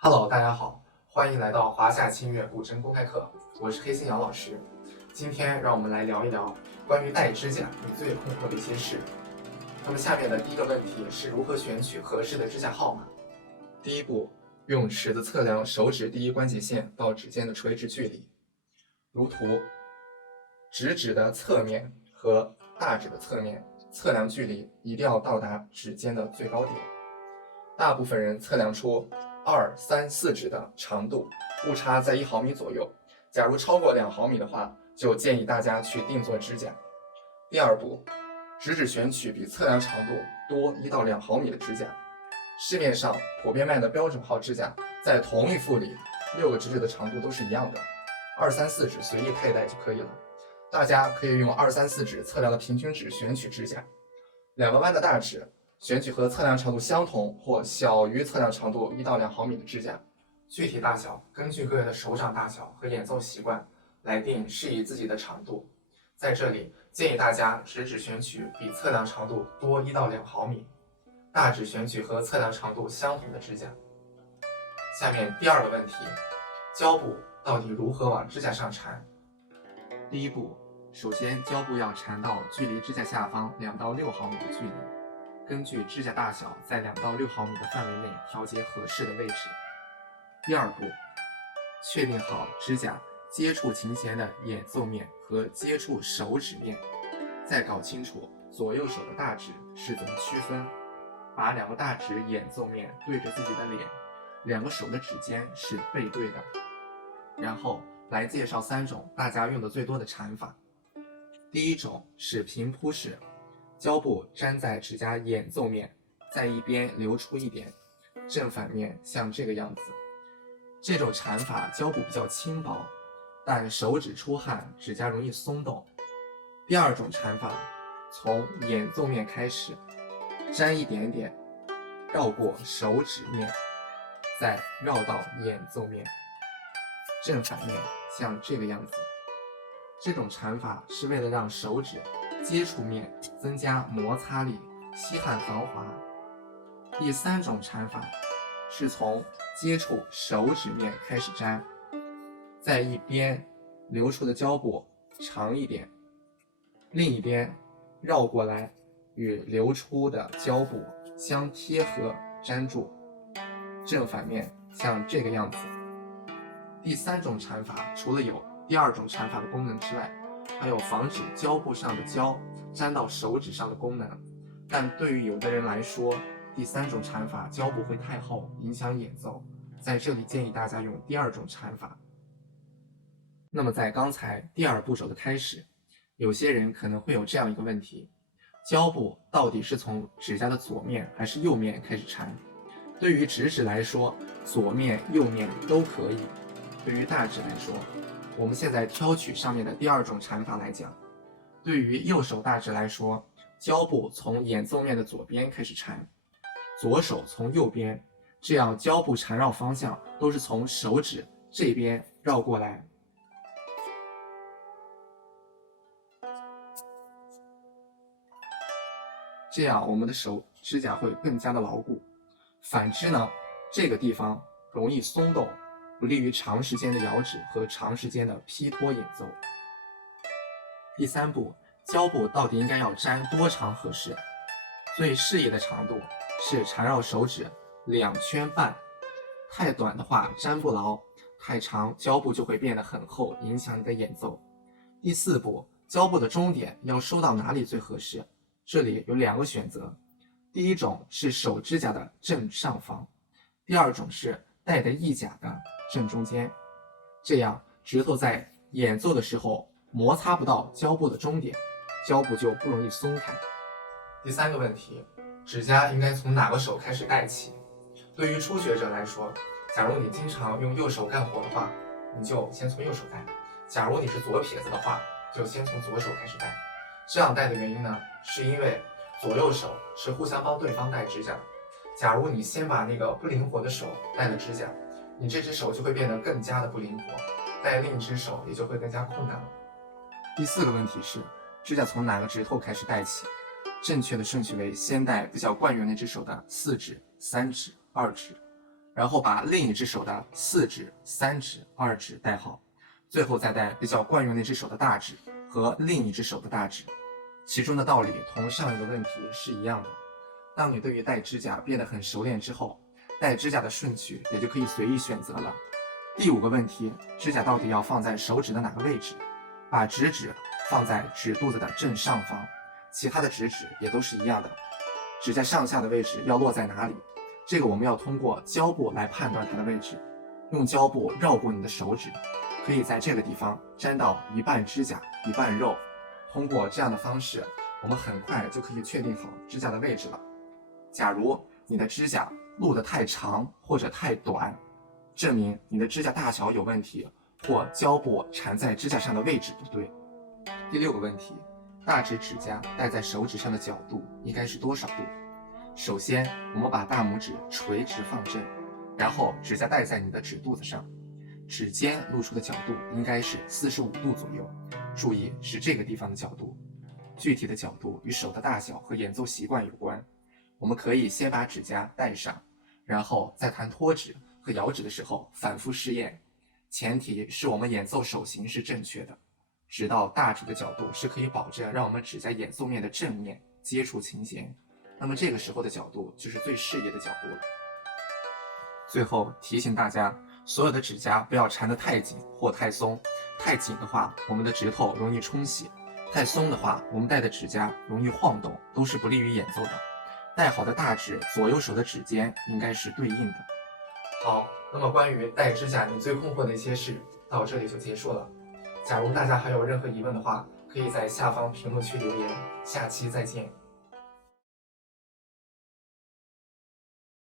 Hello，大家好，欢迎来到华夏清悦古筝公开课，我是黑心杨老师。今天让我们来聊一聊关于戴指甲你最困惑的一些事。那么下面的第一个问题是如何选取合适的指甲号码。第一步，用尺子测量手指第一关节线到指尖的垂直距离，如图，直指的侧面和大指的侧面测量距离一定要到达指尖的最高点。大部分人测量出2、3、4指的长度，误差在1毫米左右。假如超过2毫米的话，就建议大家去定做指甲。第二步，直指选取比测量长度多1到2毫米的指甲。市面上普遍卖的标准号指甲，在同一副里6个指指的长度都是一样的，2、3、4指随意佩戴就可以了。大家可以用2、3、4指测量的平均值选取指甲。2个弯的大指选取和测量长度相同或小于测量长度1到2毫米的指甲，具体大小根据个人的手掌大小和演奏习惯来定适宜自己的长度。在这里建议大家直指选取比测量长度多1到2毫米，大指选取和测量长度相同的指甲。下面第二个问题，胶布到底如何往指甲上缠？第一步，首先胶布要缠到距离指甲下方2到6毫米的距离。根据指甲大小，在2到6毫米的范围内调节合适的位置。第二步，确定好指甲接触琴弦的演奏面和接触手指面，再搞清楚左右手的大指是怎么区分。把2个大指演奏面对着自己的脸，2个手的指尖是背对的。然后来介绍3种大家用的最多的缠法。第一种是平铺式。胶布粘在指甲演奏面，在一边留出一点，正反面像这个样子。这种缠法胶布比较轻薄，但手指出汗，指甲容易松动。第二种缠法，从演奏面开始，粘一点点，绕过手指面，再绕到演奏面，正反面像这个样子。这种缠法是为了让手指接触面增加摩擦力，吸汗防滑。第三种缠法是从接触手指面开始粘，在一边流出的胶布长一点，另一边绕过来与流出的胶布相贴合粘住，正反面像这个样子。第三种缠法除了有第二种缠法的功能之外，还有防止胶布上的胶粘到手指上的功能，但对于有的人来说，第三种缠法胶布会太厚，影响演奏，在这里建议大家用第二种缠法。那么在刚才第二步骤的开始，有些人可能会有这样一个问题，胶布到底是从指甲的左面还是右面开始缠？对于直指来说，左面右面都可以。对于大指来说，我们现在挑取上面的第二种缠法来讲，对于右手大指来说，胶布从演奏面的左边开始缠，左手从右边，这样胶布缠绕方向都是从手指这边绕过来。这样我们的手指甲会更加的牢固。反之呢，这个地方容易松动，不利于长时间的摇指和长时间的劈托演奏。第三步，胶布到底应该要粘多长合适？最适宜的长度是缠绕手指2圈半，太短的话粘不牢，太长胶布就会变得很厚，影响你的演奏。第四步，胶布的终点要收到哪里最合适？这里有2个选择，第一种是手指甲的正上方，第二种是戴的翼甲的正中间，这样指头在演奏的时候摩擦不到胶布的终点，胶布就不容易松开。第三个问题，指甲应该从哪个手开始戴起？对于初学者来说，假如你经常用右手干活的话，你就先从右手戴；假如你是左撇子的话，就先从左手开始戴。这样戴的原因呢，是因为左右手是互相帮对方戴指甲的。假如你先把那个不灵活的手戴了指甲，你这只手就会变得更加的不灵活，戴另一只手也就会更加困难了。第四个问题是，指甲从哪个指头开始戴起？正确的顺序为先戴比较惯用那只手的4指、3指、2指，然后把另一只手的4指、3指、2指戴好，最后再戴比较惯用那只手的大指和另一只手的大指。其中的道理同上一个问题是一样的。当你对于戴指甲变得很熟练之后，戴指甲的顺序也就可以随意选择了。第5个问题，指甲到底要放在手指的哪个位置？把食指放在指肚子的正上方，其他的指指也都是一样的。指甲上下的位置要落在哪里？这个我们要通过胶布来判断它的位置。用胶布绕过你的手指，可以在这个地方沾到一半指甲一半肉。通过这样的方式，我们很快就可以确定好指甲的位置了。假如你的指甲录得太长或者太短，证明你的指甲大小有问题，或胶布缠在指甲上的位置不对。第6个问题，大指指甲戴在手指上的角度应该是多少度？首先，我们把大拇指垂直放正，然后指甲戴在你的指肚子上，指尖露出的角度应该是45度左右，注意是这个地方的角度。具体的角度与手的大小和演奏习惯有关。我们可以先把指甲戴上，然后在弹托指和摇指的时候反复试验，前提是我们演奏手型是正确的，直到大指的角度是可以保证让我们指甲演奏面的正面接触琴弦，那么这个时候的角度就是最适宜的角度了。最后提醒大家，所有的指甲不要缠得太紧或太松，太紧的话我们的指头容易冲洗，太松的话我们戴的指甲容易晃动，都是不利于演奏的。戴好的大指左右手的指尖应该是对应的。好，那么关于戴指甲你最困惑的一些事到这里就结束了。假如大家还有任何疑问的话，可以在下方评论区留言，下期再见。